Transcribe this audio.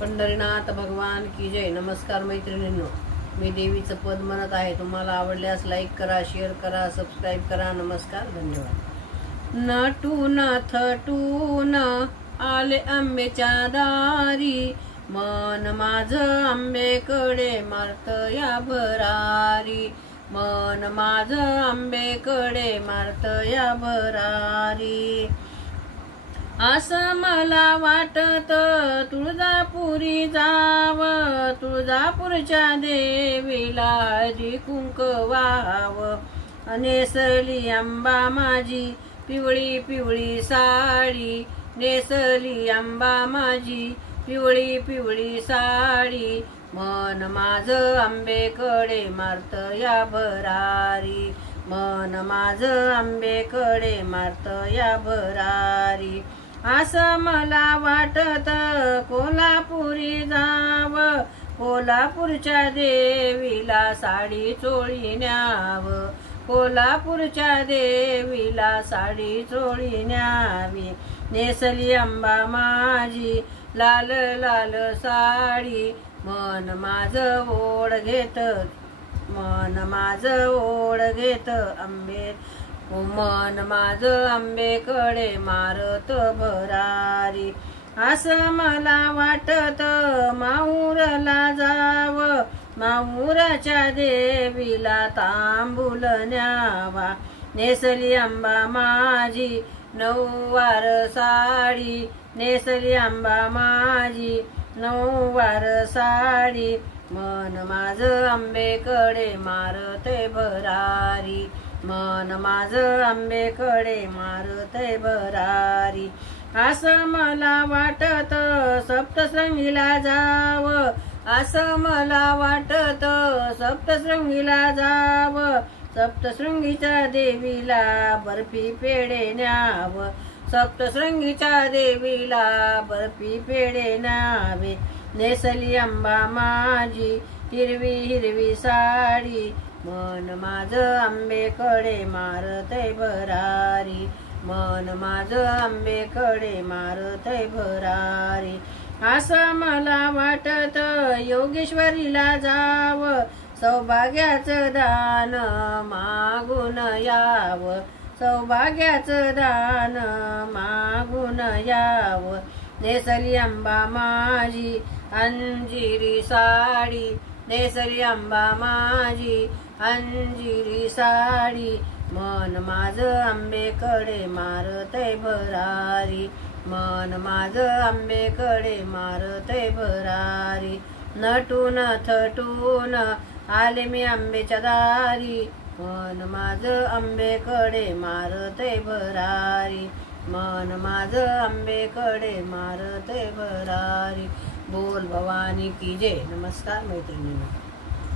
पंढरीनाथ भगवान की जय। नमस्कार मैत्रिणींनो, मी देवीचं पद म्हणत आहे। तुम्हाला आवडल्यास लाईक करा, शेअर करा, सबस्क्राईब करा। नमस्कार, धन्यवाद। नटून थटून आले आंब्याच्या दारी, मन माझं आंबेकडे मारत या भरारी, मन माझं आंबेकडे मारत या भरारी। असं मला वाटत तुळजापुरी जाव, तुळजापूरच्या देवीला हळदी कुंक व्हाव। नेसली आंबा माझी पिवळी पिवळी साडी, नेसली आंबा माझी पिवळी पिवळी साडी, मन माझं आंबेकडे मारत या भरारी, मन माझं आंबेकडे मारत या भरारी। असं मला वाटत कोल्हापुरी जाव, कोल्हापूरच्या देवीला साडी चोळी न्याव, कोल्हापूरच्या देवीला साडी चोळी न्यावी। नेसली आंबा माझी लाल लाल साडी, मन माझं ओढ घेत, मन माझं ओढ घेत आंबे, मन माझं आंबेकडे मारत भरारी। असं मला वाटत माहुरला जाव, माहुराच्या देवीला तांबूल न्यावा। नेसली आंबा माझी नऊवार साडी, नेसली आंबा माझी नऊवार साडी, मन माझं आंबेकडे मारते भरारी, मन माझं आंबेकडे मारते भरारी। असं मला वाटत सप्तशृंगीला जाव, असं मला वाटत सप्तशृंगीला जाव, सप्तशृंगीच्या देवीला बर्फी पेढे न्याव, सप्तशृंगीच्या देवीला बर्फी पेढे न्यावे। नेसली आंबा माझी हिरवी हिरवी साडी, मन माझं आंबेकडे मारते भरारी, मन माझं आंबेकडे मारते भरारी। असं मला वाटत योगेश्वरीला जाव, सौभाग्याचं दान मागून याव, सौभाग्याचं दान मागून याव। नेसली आंबा माझी अंजिरी साडी, नेसली आंबा माझी अंजिरी साडी, मन माझं आंबेकडे मारते भरारी, मन माझं आंबेकडे मारते भरारी। नटून थटून आले मी आंब्याच्या दारी, मन माझं आंबेकडे मारते भरारी, मन माझं आंबेकडे मारते भरारी। बोल भवानी की जय। नमस्कार मैत्रिणींनो।